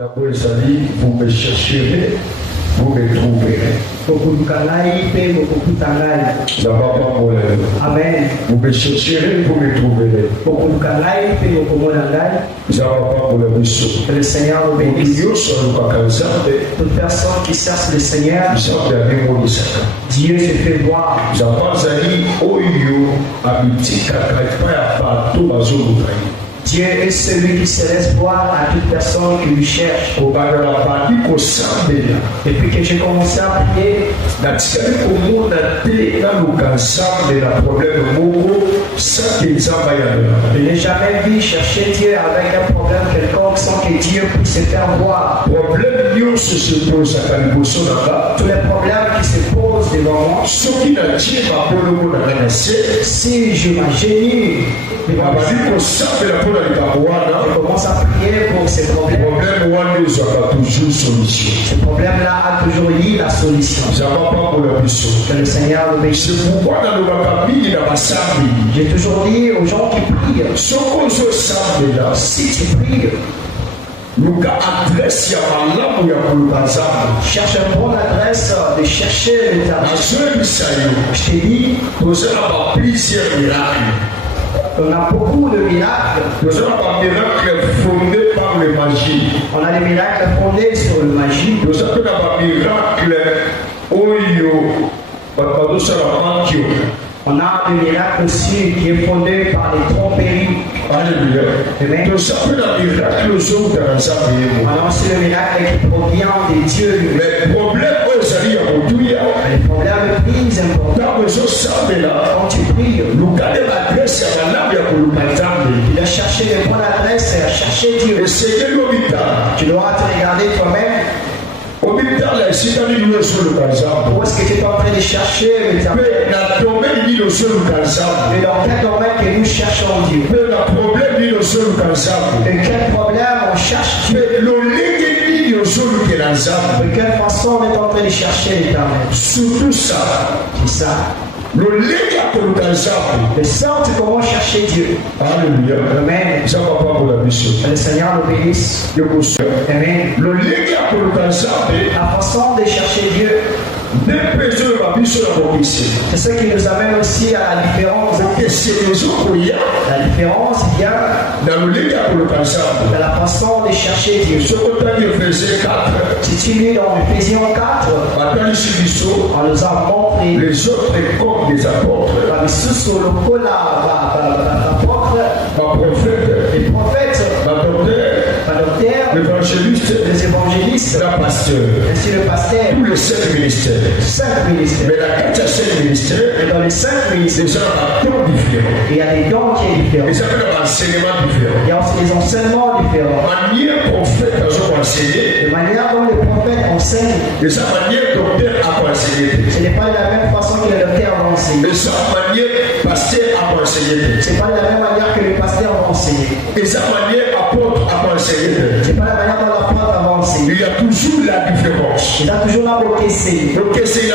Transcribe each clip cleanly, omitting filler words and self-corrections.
Vous me chercherez, vous me trouverez. Amen. Vous me chercherez, vous me trouverez. Que le Seigneur nous bénisse. Toute personne qui cherche le Seigneur, Dieu se fait voir. Dieu est celui qui se laisse voir à toute personne qui lui cherche. Depuis que j'ai commencé à prier, je n'ai jamais vu chercher Dieu avec un problème quelconque sans que Dieu puisse se faire voir. Tous les problèmes qui se posent devant moi, si je m'agénis, je commence à prier pour ces problèmes. Ce problème-là a toujours eu la solution. Que le Seigneur le bénisse. J'ai toujours dit aux gens qui prient, si tu pries, cherche une bonne adresse de chercher l'éternel. Je t'ai dit, on a beaucoup de miracles. On a des miracles fondés sur la magie. On a un miracle aussi qui est fondé par les tromperies. Alléluia. Amen. On a aussi le miracle qui provient de Dieu. Mais le problème, les problèmes plus importants, quand tu pries, il a cherché les bonnes adresses et a cherché Dieu. Tu dois te regarder toi-même. Où est-ce que tu es en train de chercher l'éternel? Et dans quel domaine que nous cherchons Dieu? Et quel problème on cherche Dieu? De quelle façon on est en train de chercher l'éternel? Surtout ça. C'est ça. Le centre, comment chercher Dieu. Alléluia. Amen. Que le Seigneur nous bénisse. Amen. La façon de chercher Dieu, c'est ce qui nous amène aussi à la différence. La différence vient de la façon de chercher Dieu. Si tu lis dans Ephésiens 4, on nous a montré les autres comme des apôtres, les prophètes, les évangélistes, le pasteur, ainsi le pasteur, tous les 7 ministères. Mais la 4 ministères, et dans les 5 ministères, il y a des dons différents. Il y a des dons qui sont différents. Il y a des enseignements différents. Il y a aussi des enseignements différents. De manière dont les prophètes enseignent, de sa manière docteur a enseigné. ce n'est pas de la même façon que le docteur va enseigner. De sa manière pasteur a enseigné. Ce n'est pas de la même manière que le pasteur va enseigner. De sa manière apôtre a enseigné. Ce n'est pas la manière dont l'apôtre va enseigner. Il y a toujours la différence. Il y a toujours la beauté. Donc c'est la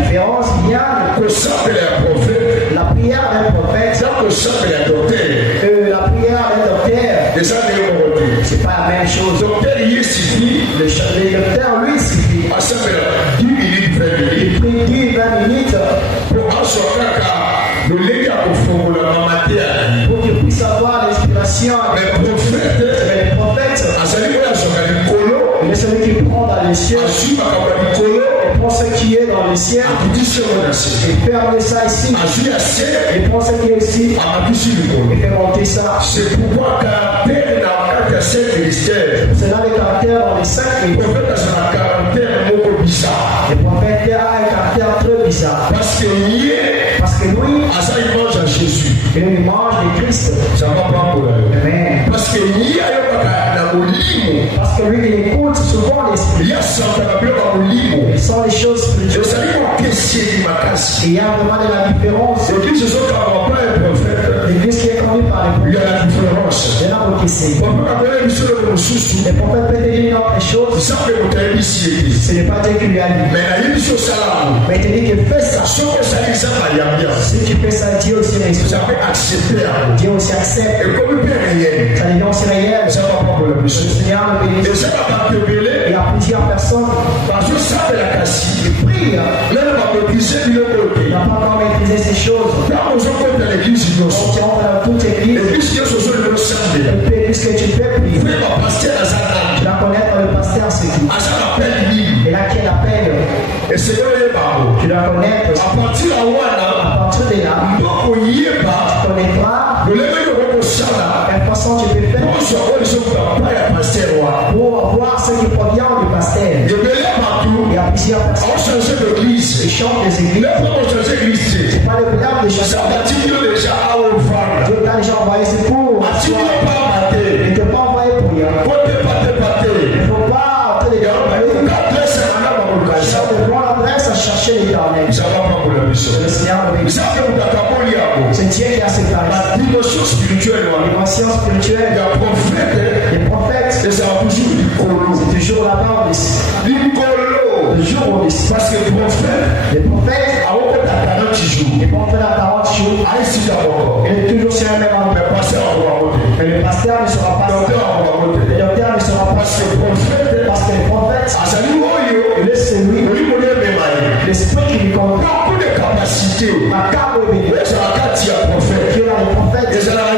différence vient que ça fait la prophète. La prière d'un prophète. Ça que ça fait la docteur. La prière d'un docteur. C'est pas la même chose. Le docteur il suffit. Le docteur lui suffit. À ça fait 10 minutes, 20 minutes. Il prie 10-20 minutes. Pour assurer que le légat au fond de la matière. Pour qu'il puisse avoir l'inspiration. Mais le prophète. Il est celui qui prend dans les cieux. Il prend ce qui est dans les cieux. Il ferme ça ici. Il prend ce qui est ici. Il fait monter ça. C'est pourquoi caractère dans le 7 ministères. C'est là le caractère dans les 5 ministères. Le prophète a un caractère beaucoup bizarre. Le prophète a un caractère très bizarre. Parce que lui, il mange à Jésus. Il mange de Christ. Ça va pas pour lui. Amen. Parce que lui, il écoute souvent l'esprit. Il sont les choses spirituelles. Il y a vraiment de la différence. L'église qui est comme conduits par les Il y a la différence. Il y en a qui c'est. On peut appeler une seule de Les prophètes peuvent te dire une autre chose. ça fait que tu as ici. Ce n'est pas Dieu qui lui a dit. Mais la vie sur ça, Mais il te dit que fais ça. ce que ça dit, ça va y bien. Si tu fais ça, Dieu aussi Ça respecte. fait accepter. Dieu aussi accepte. Et comme il peut rien, Ça devient aussi réel. ça va pas pour le Le monsieur. Seigneur me bénit. Et ça va pas te Il mêler. y a plusieurs personnes Parce que ça fait la casse. qui prient. Même pas maîtriser de l'autre côté. Il n'a pas encore maîtrisé ces choses. Quand on se compte dans l'église, il y a Donc tu rentres dans toute église. l'église, il y a ce genre de samedi. Tu peux puisque tu peux prier. Vous pouvez pas passer à sa Tu dois connaître le pasteur, c'est qui. à ça appelle lui. Et là, qui appelle. Et c'est là les barreaux. Tu dois connaître. À partir de là, À partir de là, donc on y est pas. tu connaîtras. Le lever de votre sang là. Quelle façon tu peux faire Pour se voir les autres, pas la passer roi. pour voir ce qui provient du pasteur. Je vais là partout. Il y a plusieurs personnes On change qui d'église. chantent des églises. Les fois on change d'église. C'est pas le blâme de Ça chanter. va dire déjà à vos femmes. Dieu t'a déjà envoyé ce pour. À tu ne pas battre. Il ne t'a pas envoyé pour rien. Côté battre. Il ne faut pas te les Quand adresse à madame Il Aboukacha. faut de bonne adresse à chercher l'éternel. Ça va pas pour la mission. Le Seigneur me bénit. Ça fait pour ta capole yabo. C'est Dieu qui a cette La place. dimension spirituelle, La dimension il y spirituelle, a prophète. les prophètes, Et ça va toujours du colo. c'est toujours là-bas on est. Du colo. Le jour où on est. Parce que prophète, Les prophètes, à au côté de 40 jours. les prophètes à 40 jours, Ah, ici d'abord. il est toujours sur un même endroit. Mais passer en roi côté. Mais le pasteur ne sera pas Docteur en roi côté. Le docteur ne sera pas Parce que prophète, parce que le prophète, à sa niveau, il est celui, oui, mon Dieu, mais l'esprit qui lui conduit. beaucoup de capacités. Ma carte est bénie. Et ça va quand il y a prophète. Dieu a les prophètes. Et ça va